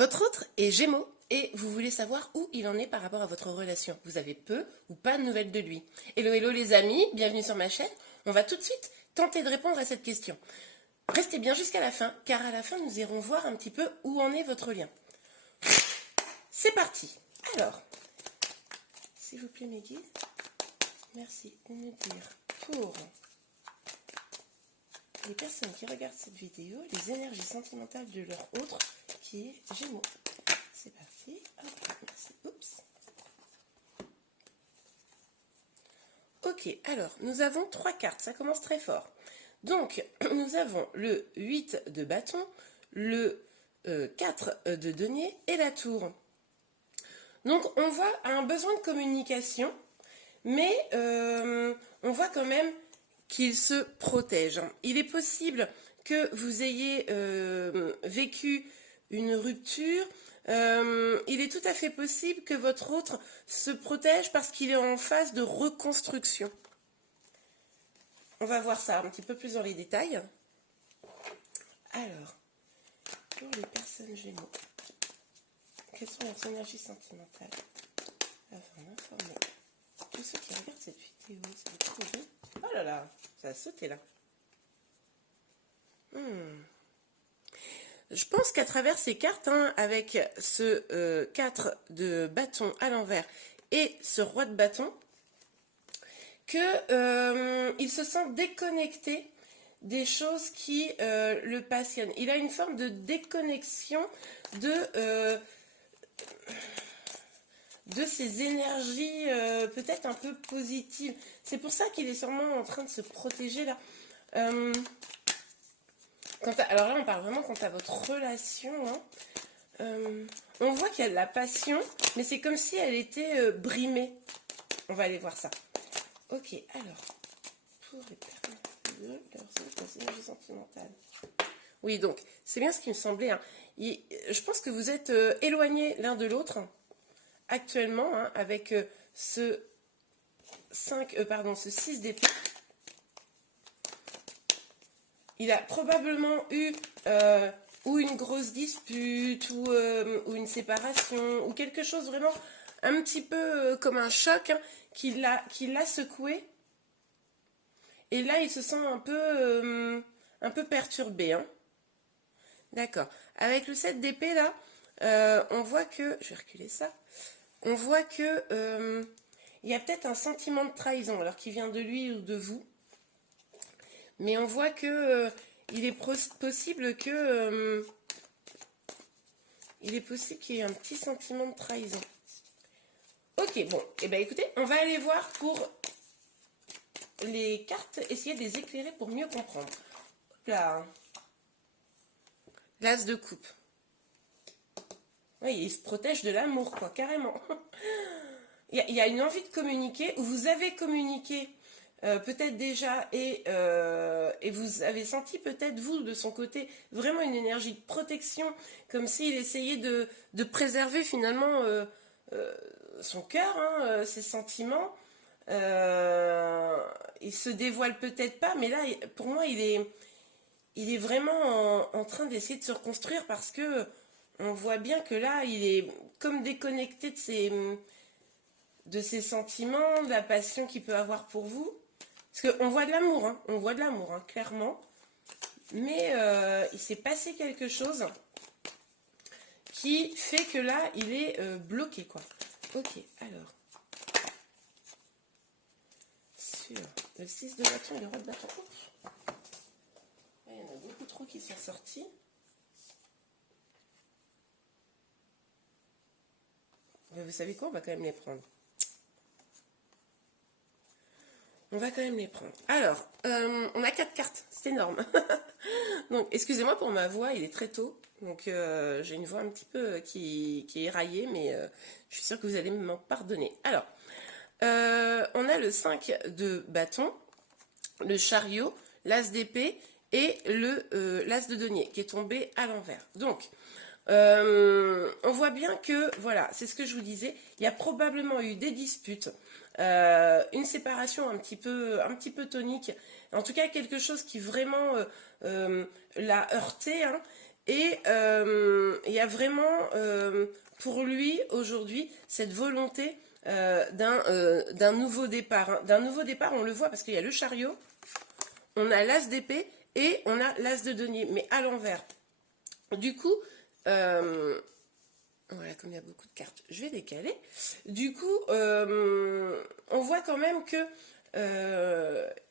Votre autre est Gémeaux et vous voulez savoir où il en est par rapport à votre relation. Vous avez peu ou pas de nouvelles de lui. Hello, hello les amis, bienvenue sur ma chaîne. On va tout de suite tenter de répondre à cette question. Restez bien jusqu'à la fin, car à la fin, nous irons voir un petit peu où en est votre lien. C'est parti. Alors, s'il vous plaît mes guides, merci de me dire pour les personnes qui regardent cette vidéo, les énergies sentimentales de leur autre qui est Gémeaux. C'est parti. Hop, merci. Oups. Ok, alors, nous avons 3 cartes. Ça commence très fort. Donc, nous avons le 8 de bâton, le 4 de denier et la tour. Donc, on voit un besoin de communication, mais on voit quand même qu'il se protège. Il est possible que vous ayez vécu une rupture. Il est tout à fait possible que votre autre se protège parce qu'il est en phase de reconstruction. On va voir ça un petit peu plus dans les détails. Alors, pour les personnes Gémeaux, quelles sont leurs énergies sentimentales afin d'informer tous ceux qui regardent cette vidéo? Ça va trop bien. Oh là là, ça a sauté là. Je pense qu'à travers ces cartes, avec ce 4 de bâton à l'envers et ce roi de bâton, qu'il se sent déconnecté des choses qui le passionnent. Il a une forme de déconnexion de ses énergies peut-être un peu positives. C'est pour ça qu'il est sûrement en train de se protéger là. Alors là, on parle vraiment quant à votre relation. On voit qu'il y a de la passion, mais c'est comme si elle était brimée. On va aller voir ça. Ok, alors, pour les personnes leurs énergies sentimentales. Oui, donc, c'est bien ce qui me semblait. Je pense que vous êtes éloignés l'un de l'autre actuellement, avec ce 6 d'épée. Il a probablement eu ou une grosse dispute, ou une séparation, ou quelque chose vraiment un petit peu comme un choc qui l'a secoué. Et là, il se sent un peu perturbé. D'accord. Avec le 7 d'épée, là, on voit que... Je vais reculer ça. On voit que il y a peut-être un sentiment de trahison, alors qu'il vient de lui ou de vous. Mais on voit que il est possible que... il est possible qu'il y ait un petit sentiment de trahison. Ok, bon. Eh bien, écoutez, on va aller voir pour les cartes, essayer de les éclairer pour mieux comprendre. Hop là. L'as de coupe. Oui, il se protège de l'amour, quoi, carrément. Il y a une envie de communiquer, où vous avez communiqué peut-être déjà, et vous avez senti peut-être, vous, de son côté, vraiment une énergie de protection, comme s'il essayait de préserver finalement son cœur, ses sentiments. Il se dévoile peut-être pas, mais là, pour moi, il est vraiment en train d'essayer de se reconstruire parce que on voit bien que là, il est comme déconnecté de ses sentiments, de la passion qu'il peut avoir pour vous. Parce qu'on voit de l'amour, on voit de l'amour, clairement. Mais il s'est passé quelque chose qui fait que là, il est bloqué, quoi. Ok, alors. Sur le 6 de bâton et le roi de bâton. Il y en a beaucoup trop qui sont sortis. Mais vous savez quoi, on va quand même les prendre. On va quand même les prendre. Alors, on a 4 cartes, c'est énorme. Donc, excusez-moi pour ma voix, il est très tôt. Donc, j'ai une voix un petit peu qui est éraillée, mais je suis sûre que vous allez m'en pardonner. Alors, on a le 5 de bâton, le chariot, l'as d'épée et l'as de denier qui est tombé à l'envers. Donc, on voit bien que, voilà, c'est ce que je vous disais, il y a probablement eu des disputes, une séparation un petit peu tonique, en tout cas quelque chose qui vraiment l'a heurté, Et il y a vraiment pour lui aujourd'hui cette volonté d'un nouveau départ. Hein. D'un nouveau départ, on le voit parce qu'il y a le chariot, on a l'as d'épée et on a l'as de denier, mais à l'envers. Du coup, voilà, comme il y a beaucoup de cartes, je vais décaler. Du coup, on voit quand même que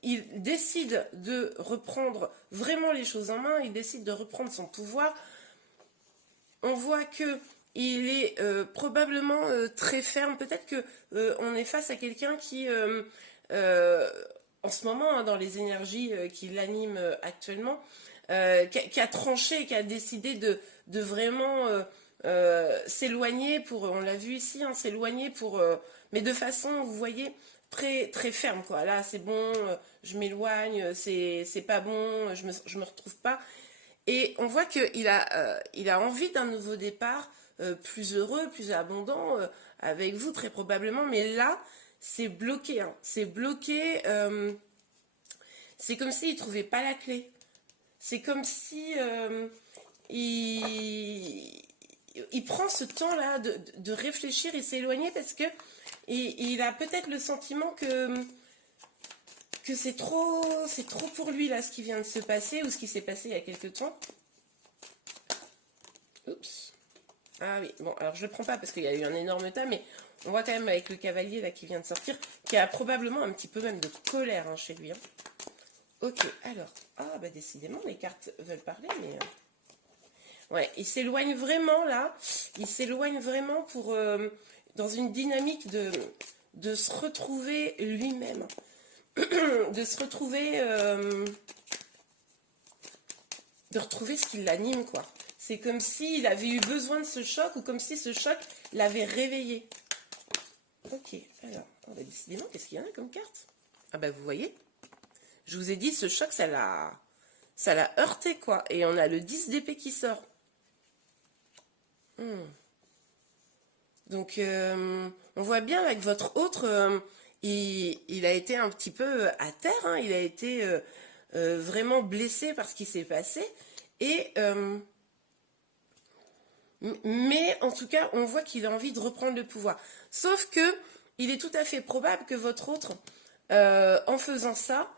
il décide de reprendre vraiment les choses en main, il décide de reprendre son pouvoir. On voit que il est probablement très ferme. Peut-être que on est face à quelqu'un qui, en ce moment, hein, dans les énergies qui l'animent actuellement, qui a tranché, qui a décidé de vraiment s'éloigner pour, on l'a vu ici, hein, s'éloigner pour, mais de façon, vous voyez, très très ferme quoi. Là, c'est bon, je m'éloigne, c'est pas bon, je me retrouve pas. Et on voit qu'il a, il a envie d'un nouveau départ, plus heureux, plus abondant, avec vous très probablement. Mais là, c'est bloqué. Hein. C'est bloqué. C'est comme s'il ne trouvait pas la clé. C'est comme si il prend ce temps-là de réfléchir et s'éloigner parce que il a peut-être le sentiment que c'est trop pour lui là ce qui vient de se passer ou ce qui s'est passé il y a quelques temps. Oups. Ah oui, bon, alors je le prends pas parce qu'il y a eu un énorme tas, mais on voit quand même avec le cavalier là qui vient de sortir, qui a probablement un petit peu même de colère hein, chez lui. Hein. Ok, alors, ah bah décidément les cartes veulent parler, mais... Ouais, il s'éloigne vraiment là, il s'éloigne vraiment pour... dans une dynamique de se retrouver lui-même. De se retrouver, de retrouver ce qui l'anime, quoi. C'est comme s'il avait eu besoin de ce choc ou comme si ce choc l'avait réveillé. Ok, alors, on va décidément, qu'est-ce qu'il y en a comme carte? Ah bah vous voyez, je vous ai dit, ce choc, ça l'a heurté, quoi. Et on a le 10 d'épée qui sort. Donc, on voit bien avec votre autre... il a été un petit peu à terre, hein, il a été vraiment blessé par ce qui s'est passé. Et, mais en tout cas, on voit qu'il a envie de reprendre le pouvoir. Sauf que il est tout à fait probable que votre autre, en faisant ça,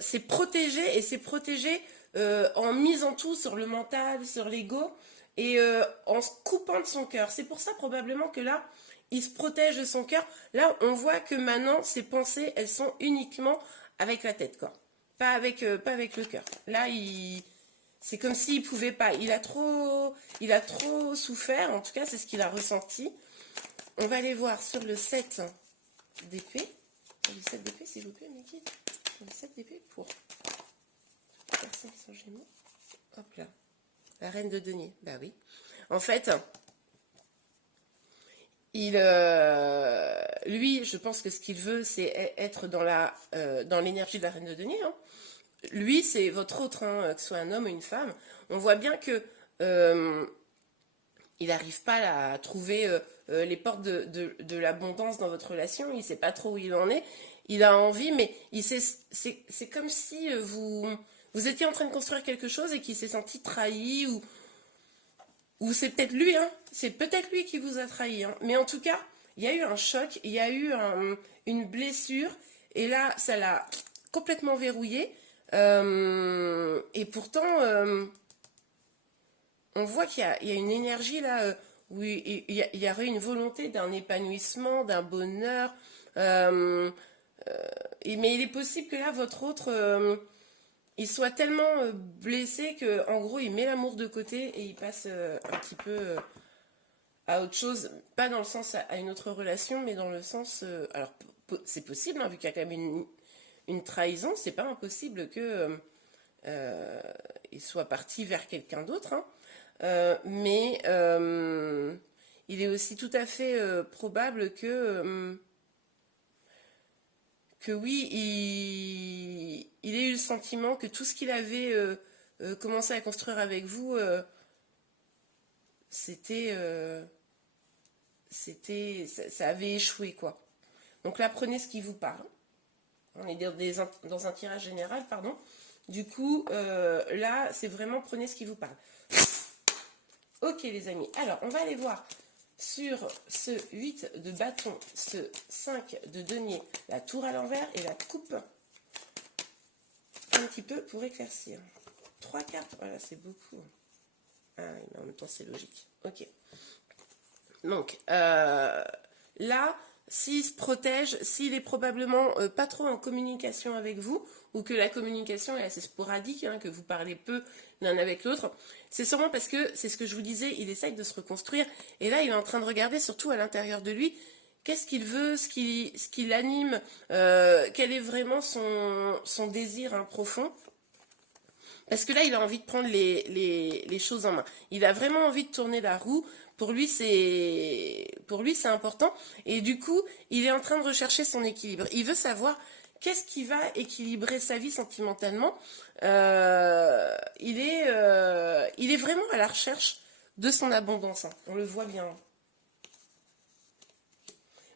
s'est protégé et s'est protégé en misant tout sur le mental, sur l'ego et en se coupant de son cœur. C'est pour ça probablement que là, il se protège de son cœur. Là, on voit que maintenant, ses pensées, elles sont uniquement avec la tête, quoi. Pas avec le cœur. Là, c'est comme s'il ne pouvait pas. Il a trop souffert. En tout cas, c'est ce qu'il a ressenti. On va aller voir sur le 7 d'épée. Le 7 d'épée, s'il vous plaît, Mickey. Le 7 d'épée pour personnes qui sont gémeaux. Hop là. La reine de denier. Bah oui. En fait... lui, je pense que ce qu'il veut, c'est être dans l'énergie de la reine de denier. Hein. Lui, c'est votre autre, hein, que ce soit un homme ou une femme. On voit bien que il n'arrive pas à trouver les portes de l'abondance dans votre relation. Il ne sait pas trop où il en est. Il a envie, mais c'est comme si vous étiez en train de construire quelque chose et qu'il s'est senti trahi ou c'est peut-être lui, hein, c'est peut-être lui qui vous a trahi. Hein. Mais en tout cas, il y a eu un choc, il y a eu une blessure, et là, ça l'a complètement verrouillé. Et pourtant, on voit qu'il y a une énergie là, où il y aurait une volonté d'un épanouissement, d'un bonheur. Mais il est possible que là, votre autre... il soit tellement blessé que en gros il met l'amour de côté et il passe un petit peu à autre chose, pas dans le sens à une autre relation, mais dans le sens alors c'est possible hein, vu qu'il y a quand même une trahison, c'est pas impossible que il soit parti vers quelqu'un d'autre hein. Mais il est aussi tout à fait probable que oui, il ait eu le sentiment que tout ce qu'il avait commencé à construire avec vous, ça avait échoué, quoi. Donc là, prenez ce qui vous parle. On est dans un tirage général, pardon. Du coup, là, c'est vraiment prenez ce qui vous parle. Ok les amis, alors on va aller voir sur ce 8 de bâton, ce 5 de denier, la tour à l'envers et la coupe un petit peu pour éclaircir. 3 cartes, voilà c'est beaucoup. Ah, mais en même temps c'est logique. Ok. Donc là, s'il se protège, s'il est probablement pas trop en communication avec vous, ou que la communication est assez sporadique, hein, que vous parlez peu l'un avec l'autre, c'est sûrement parce que, c'est ce que je vous disais, il essaye de se reconstruire, et là il est en train de regarder surtout à l'intérieur de lui, qu'est-ce qu'il veut, ce qui l'anime, quel est vraiment son désir hein, profond. Parce que là, il a envie de prendre les choses en main. Il a vraiment envie de tourner la roue. Pour lui, c'est important. Et du coup, il est en train de rechercher son équilibre. Il veut savoir qu'est-ce qui va équilibrer sa vie sentimentalement. Il est vraiment à la recherche de son abondance. Hein. On le voit bien.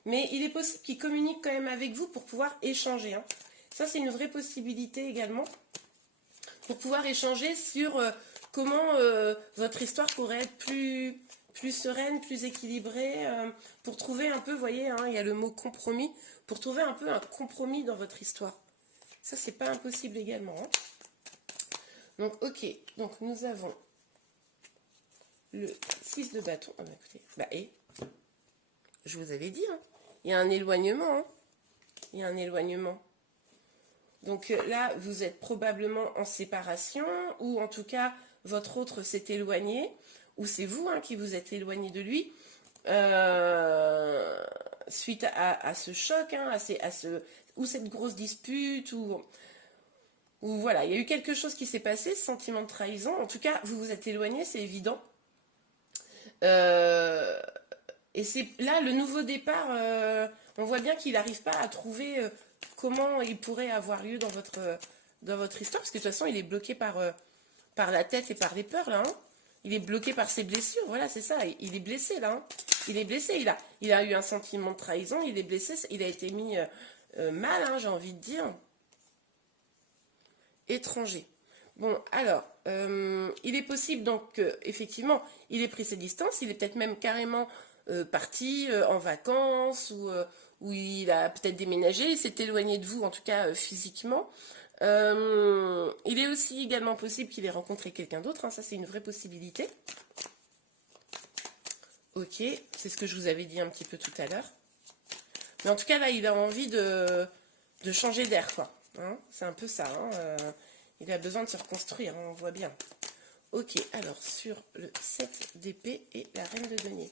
Mais il est possible qu'il communique quand même avec vous pour pouvoir échanger. Hein. Ça, c'est une vraie possibilité également. Pour pouvoir échanger sur comment votre histoire pourrait être plus sereine, plus équilibrée, pour trouver un peu, vous voyez, hein, il y a le mot compromis, pour trouver un peu un compromis dans votre histoire. Ça, c'est pas impossible également. Hein. Donc, ok, donc nous avons le 6 de bâton. Ah, bah, écoutez, bah, et je vous avais dit, hein, il y a un éloignement. Hein. Il y a un éloignement. Donc là, vous êtes probablement en séparation, ou en tout cas, votre autre s'est éloigné, ou c'est vous hein, qui vous êtes éloigné de lui, suite à ce choc, hein, ou cette grosse dispute, ou voilà, il y a eu quelque chose qui s'est passé, ce sentiment de trahison. En tout cas, vous vous êtes éloigné, c'est évident. Et c'est là, le nouveau départ, on voit bien qu'il n'arrive pas à trouver... comment il pourrait avoir lieu dans votre histoire, parce que de toute façon, il est bloqué par la tête et par les peurs, là. Hein. Il est bloqué par ses blessures, voilà, c'est ça. Il est blessé, là. Hein. Il est blessé, il a eu un sentiment de trahison, il est blessé, il a été mis mal, hein, j'ai envie de dire. Étranger. Bon, alors, il est possible, donc, effectivement, il ait pris ses distances, il est peut-être même carrément parti en vacances, ou il a peut-être déménagé, il s'est éloigné de vous, en tout cas physiquement. Il est aussi également possible qu'il ait rencontré quelqu'un d'autre, hein, ça c'est une vraie possibilité. Ok, c'est ce que je vous avais dit un petit peu tout à l'heure. Mais en tout cas là, il a envie de changer d'air, quoi. Hein, c'est un peu ça, hein, il a besoin de se reconstruire, hein, on voit bien. Ok, alors sur le 7 d'épée et la reine de denier.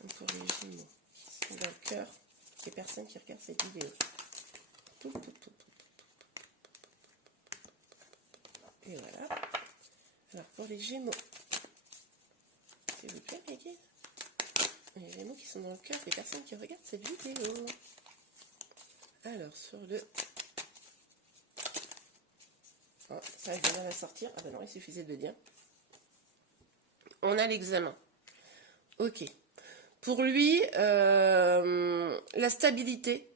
Donc pour les Gémeaux qui sont dans le cœur, les personnes qui regardent cette vidéo. Et voilà. Alors pour les Gémeaux, s'il vous plaît, Miguel. Les Gémeaux qui sont dans le cœur des personnes qui regardent cette vidéo. Alors sur le... Oh, ça je viens de la sortir. Ah ben non, il suffisait de le dire. On a l'examen. Ok. Pour lui, la stabilité,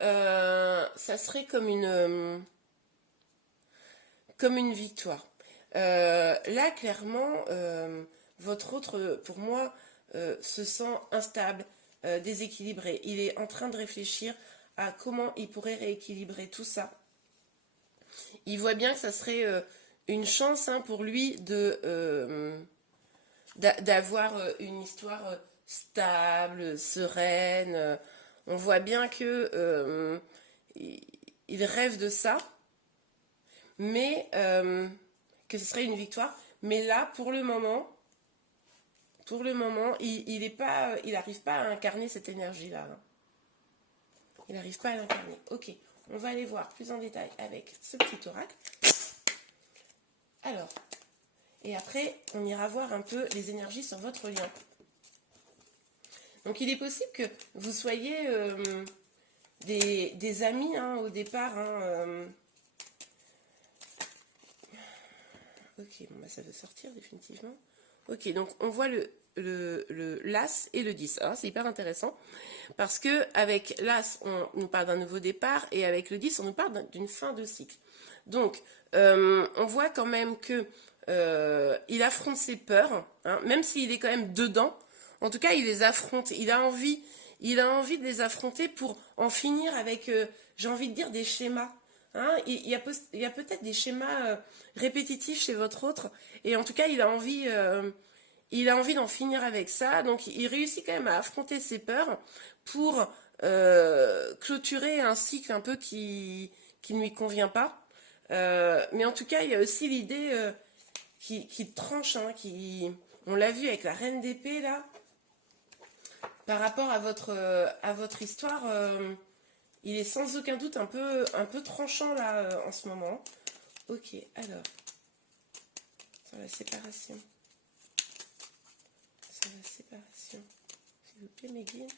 ça serait comme une victoire. Là, clairement, votre autre, pour moi, se sent instable, déséquilibré. Il est en train de réfléchir à comment il pourrait rééquilibrer tout ça. Il voit bien que ça serait une chance hein, pour lui d'avoir une histoire stable, sereine. On voit bien que il rêve de ça, mais que ce serait une victoire. Mais là, pour le moment, il n'arrive pas à incarner cette énergie-là. Hein. Il n'arrive pas à l'incarner. Ok, on va aller voir plus en détail avec ce petit oracle. Alors, et après, on ira voir un peu les énergies sur votre lien. Donc, il est possible que vous soyez des amis hein, au départ. Hein, Ok, bon, bah, ça veut sortir définitivement. Ok, donc on voit l'As et le 10. Alors, c'est hyper intéressant parce que avec l'As, on nous parle d'un nouveau départ et avec le 10, on nous parle d'une fin de cycle. Donc, on voit quand même que il affronte ses peurs, hein, même s'il est quand même dedans. En tout cas, il les affronte. Il a envie de les affronter pour en finir avec, j'ai envie de dire, des schémas. Hein. Il y a peut-être des schémas répétitifs chez votre autre. Et en tout cas, il a envie d'en finir avec ça. Donc, il réussit quand même à affronter ses peurs pour clôturer un cycle un peu qui ne lui convient pas. Mais en tout cas, il y a aussi l'idée qui tranche, hein, on l'a vu avec la reine d'épée là, par rapport à votre histoire, il est sans aucun doute un peu tranchant là en ce moment. Ok, alors, sur la séparation. Sur la séparation. S'il vous plaît, mes guides.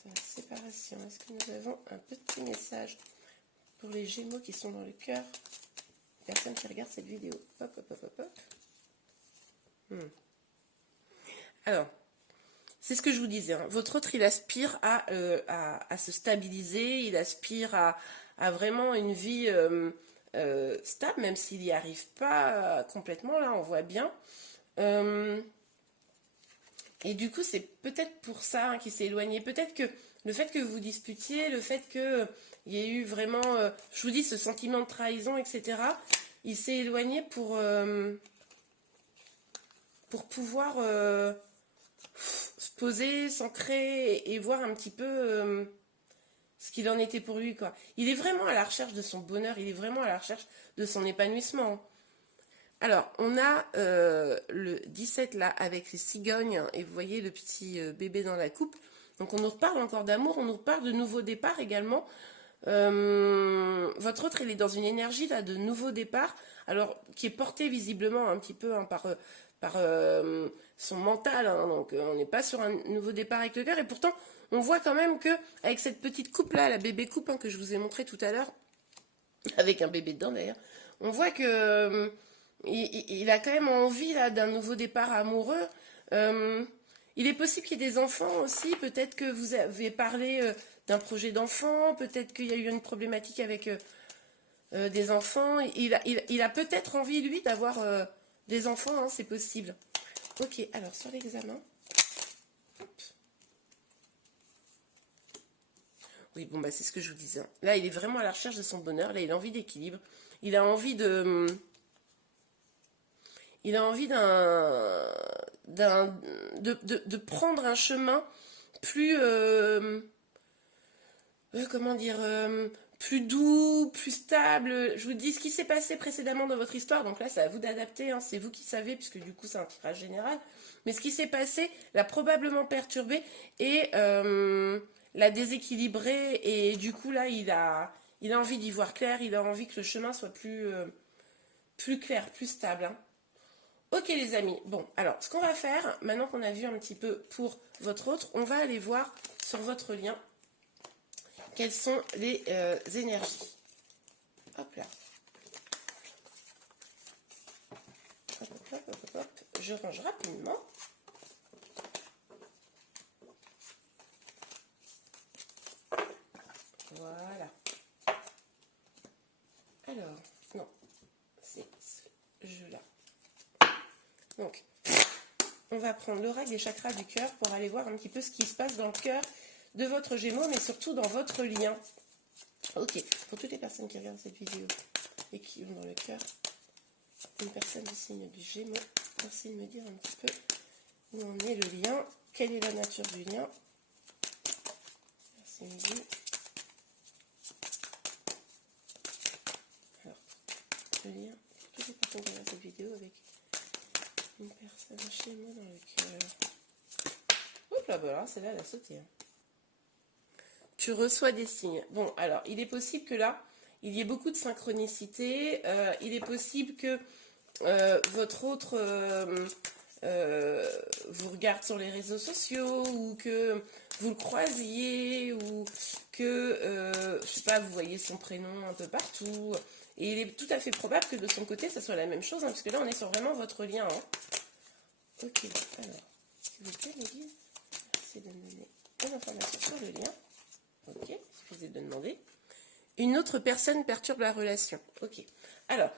Sur la séparation, est-ce que nous avons un petit message pour les Gémeaux qui sont dans le cœur? Personne qui regarde cette vidéo. Hop, hop, hop, hop, hop. Alors, c'est ce que je vous disais. Hein. Votre autre, il aspire à se stabiliser, il aspire à vraiment une vie stable, même s'il n'y arrive pas complètement, là, on voit bien. Et du coup, c'est peut-être pour ça hein, qu'il s'est éloigné. Peut-être que le fait que vous disputiez, le fait qu'il y ait eu vraiment, je vous dis, ce sentiment de trahison, etc., il s'est éloigné pour pouvoir se poser, s'ancrer et voir un petit peu ce qu'il en était pour lui, quoi. Il est vraiment à la recherche de son bonheur, il est vraiment à la recherche de son épanouissement. Alors, on a le 17 là avec les cigognes et vous voyez le petit bébé dans la coupe. Donc on nous reparle encore d'amour, on nous reparle de nouveau départ également. Votre autre, il est dans une énergie là de nouveau départ, alors qui est portée visiblement un petit peu hein, par son mental. Hein, donc on n'est pas sur un nouveau départ avec le cœur et pourtant on voit quand même que avec cette petite coupe là, la bébé coupe hein, que je vous ai montré tout à l'heure, avec un bébé dedans d'ailleurs, on voit que il a quand même envie là d'un nouveau départ amoureux. Il est possible qu'il y ait des enfants aussi. Peut-être que vous avez parlé d'un projet d'enfant. Peut-être qu'il y a eu une problématique avec des enfants. Il a peut-être envie, lui, d'avoir des enfants. Hein, c'est possible. Ok, alors sur l'examen. Oui, bon, bah c'est ce que je vous disais. Là, il est vraiment à la recherche de son bonheur. Là, il a envie d'équilibre. Il a envie de... Il a envie de prendre un chemin plus, comment dire, plus doux, plus stable. Je vous dis ce qui s'est passé précédemment dans votre histoire, donc là c'est à vous d'adapter, hein, c'est vous qui savez, puisque du coup c'est un tirage général. Mais ce qui s'est passé l'a probablement perturbé et l'a déséquilibré, et du coup là il a envie d'y voir clair, il a envie que le chemin soit plus clair, plus stable. Hein. Ok les amis, bon, alors ce qu'on va faire, maintenant qu'on a vu un petit peu pour votre autre, on va aller voir sur votre lien quelles sont les énergies. Hop là. Hop, hop, hop, hop, hop. Je range rapidement. Voilà. Alors, non, c'est ce jeu-là. Donc, on va prendre l'oracle des chakras du cœur pour aller voir un petit peu ce qui se passe dans le cœur de votre Gémeaux, mais surtout dans votre lien. Ok, pour toutes les personnes qui regardent cette vidéo et qui ont dans le cœur une personne du signe du Gémeaux, merci de me dire un petit peu où en est le lien, quelle est la nature du lien. Merci Midi. Alors, le lien, pour toutes les personnes qui regardent cette vidéo avec une personne chez moi dans le cœur. Oups là, voilà, celle-là, elle a sauté. Tu reçois des signes. Bon, alors, il est possible que là, il y ait beaucoup de synchronicité. Il est possible que votre autre vous regarde sur les réseaux sociaux ou que vous le croisiez ou que, je sais pas, vous voyez son prénom un peu partout. Et il est tout à fait probable que de son côté, ça soit la même chose, hein, parce que là, on est sur vraiment votre lien. Hein. Ok, alors, s'il vous plaît, Mélise, merci de me donner une information sur le lien. Ok, il suffisait de demander. Une autre personne perturbe la relation. Ok. Alors,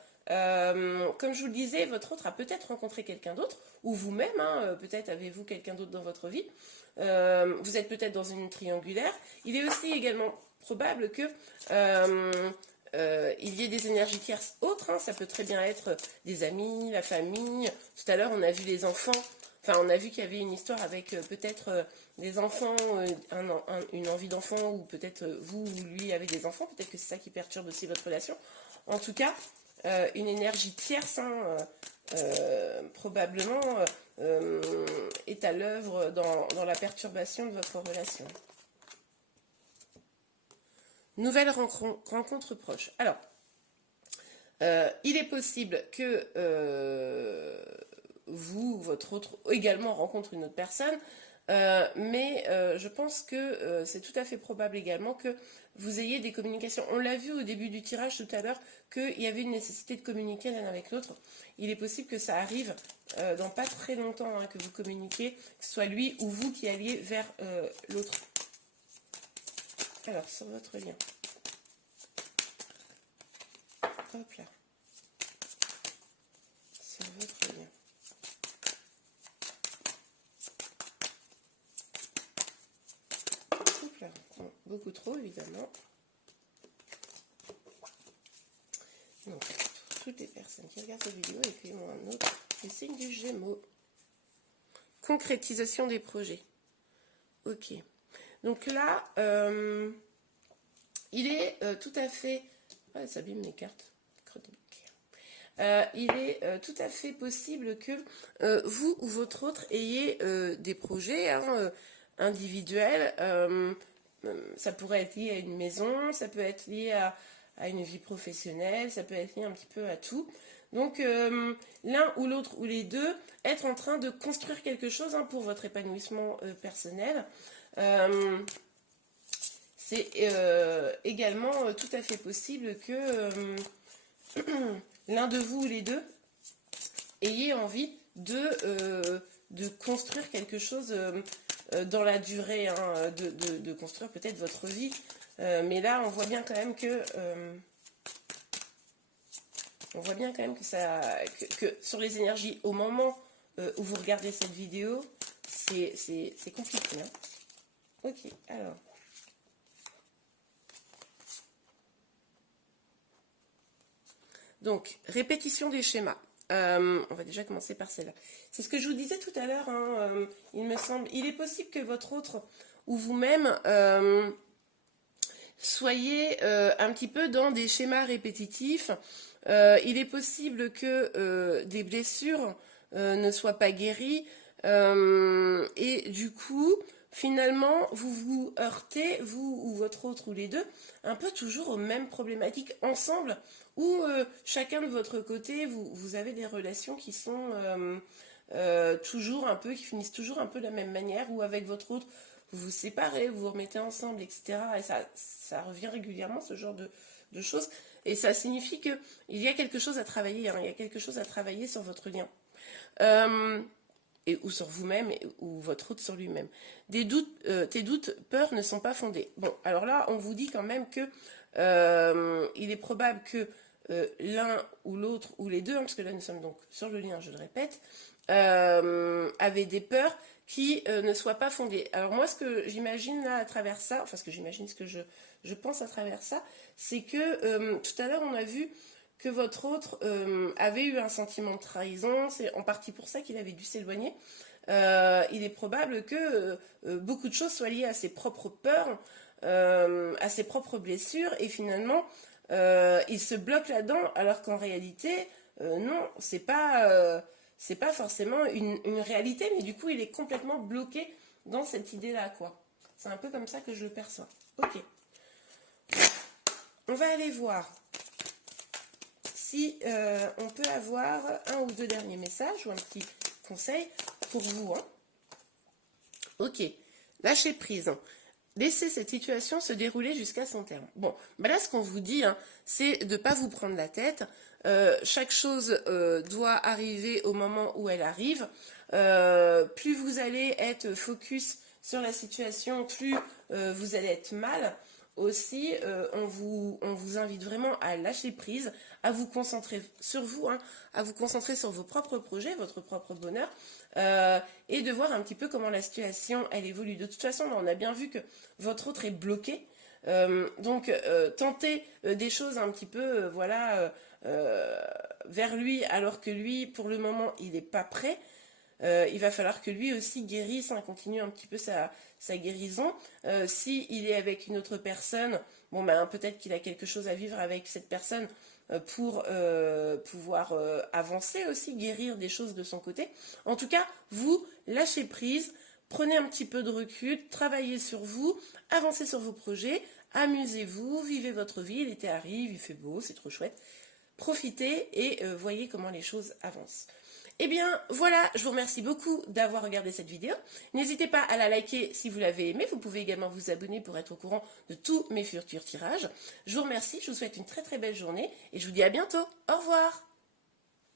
comme je vous le disais, votre autre a peut-être rencontré quelqu'un d'autre, ou vous-même, hein, peut-être avez-vous quelqu'un d'autre dans votre vie. Vous êtes peut-être dans une triangulaire. Il est aussi également probable que il y ait des énergies tierces autres. Hein, ça peut très bien être des amis, la famille. Tout à l'heure, on a vu les enfants. Enfin, on a vu qu'il y avait une histoire avec peut-être des enfants, une envie d'enfant, ou peut-être vous ou lui avez des enfants. Peut-être que c'est ça qui perturbe aussi votre relation. En tout cas, une énergie tierce, hein, probablement, est à l'œuvre dans la perturbation de votre relation. Nouvelle rencontre proche. Alors, il est possible que vous, votre autre, également rencontre une autre personne, mais je pense que c'est tout à fait probable également que vous ayez des communications. On l'a vu au début du tirage tout à l'heure qu'il y avait une nécessité de communiquer l'un avec l'autre. Il est possible que ça arrive dans pas très longtemps, hein, que vous communiquiez, que ce soit lui ou vous qui alliez vers l'autre. Alors, sur votre lien. Hop là. Sur votre lien. Hop là. Bon, beaucoup trop, évidemment. Donc, pour toutes les personnes qui regardent cette vidéo, écrivez-moi un autre. Le signe du Gémeaux. Concrétisation des projets. Ok. Donc là, il est tout à fait... Ah, ça abîme mes cartes. Il est tout à fait possible que vous ou votre autre ayez des projets individuels. Ça pourrait être lié à une maison, ça peut être lié à une vie professionnelle, ça peut être lié un petit peu à tout. Donc l'un ou l'autre ou les deux, être en train de construire quelque chose, hein, pour votre épanouissement personnel. C'est également tout à fait possible que l'un de vous ou les deux ayez envie de construire quelque chose dans la durée, hein, de construire peut-être votre vie. Mais là, on voit bien quand même que que sur les énergies au moment où vous regardez cette vidéo, c'est compliqué. Hein. Ok, alors. Donc, répétition des schémas. On va déjà commencer par celle-là. C'est ce que je vous disais tout à l'heure, hein, il me semble. Il est possible que votre autre ou vous-même soyez un petit peu dans des schémas répétitifs. Il est possible que des blessures ne soient pas guéries. Et du coup, finalement, vous vous heurtez, vous ou votre autre ou les deux, un peu toujours aux mêmes problématiques ensemble, où chacun de votre côté, vous avez des relations qui sont toujours un peu, qui finissent toujours un peu de la même manière, ou avec votre autre, vous vous séparez, vous vous remettez ensemble, etc. Et ça revient régulièrement, ce genre de choses. Et ça signifie qu'il y a quelque chose à travailler, hein, il y a quelque chose à travailler sur votre lien. Ou sur vous-même, ou votre autre sur lui-même. Tes doutes, peurs ne sont pas fondés. Bon, alors là, on vous dit quand même que il est probable que l'un ou l'autre, ou les deux, hein, parce que là nous sommes donc sur le lien, je le répète, avaient des peurs qui ne soient pas fondées. Alors moi, ce que j'imagine là à travers ça, enfin ce que j'imagine, ce que je pense à travers ça, c'est que tout à l'heure on a vu que votre autre avait eu un sentiment de trahison, c'est en partie pour ça qu'il avait dû s'éloigner. Il est probable que beaucoup de choses soient liées à ses propres peurs, à ses propres blessures, et finalement, il se bloque là-dedans, alors qu'en réalité, non, c'est pas forcément une réalité, mais du coup, il est complètement bloqué dans cette idée-là, quoi. C'est un peu comme ça que je le perçois. Ok. On va aller voir si on peut avoir un ou deux derniers messages ou un petit conseil pour vous. Hein. Ok, lâchez prise. Laissez cette situation se dérouler jusqu'à son terme. Bon, ben là, ce qu'on vous dit, hein, c'est de ne pas vous prendre la tête. Chaque chose doit arriver au moment où elle arrive. Plus vous allez être focus sur la situation, plus vous allez être mal. aussi, on vous invite vraiment à lâcher prise, à vous concentrer sur vous, hein, à vous concentrer sur vos propres projets, votre propre bonheur, et de voir un petit peu comment la situation, elle évolue. De toute façon, on a bien vu que votre autre est bloqué, donc tentez des choses un petit peu, voilà, vers lui, alors que lui, pour le moment, il n'est pas prêt. Il va falloir que lui aussi guérisse, hein, continue un petit peu sa guérison. S'il est avec une autre personne, bon ben peut-être qu'il a quelque chose à vivre avec cette personne pour pouvoir avancer aussi, guérir des choses de son côté. En tout cas, vous lâchez prise, prenez un petit peu de recul, travaillez sur vous, avancez sur vos projets, amusez-vous, vivez votre vie, l'été arrive, il fait beau, c'est trop chouette. Profitez et voyez comment les choses avancent. Eh bien, voilà, je vous remercie beaucoup d'avoir regardé cette vidéo. N'hésitez pas à la liker si vous l'avez aimée. Vous pouvez également vous abonner pour être au courant de tous mes futurs tirages. Je vous remercie, je vous souhaite une très très belle journée et je vous dis à bientôt. Au revoir.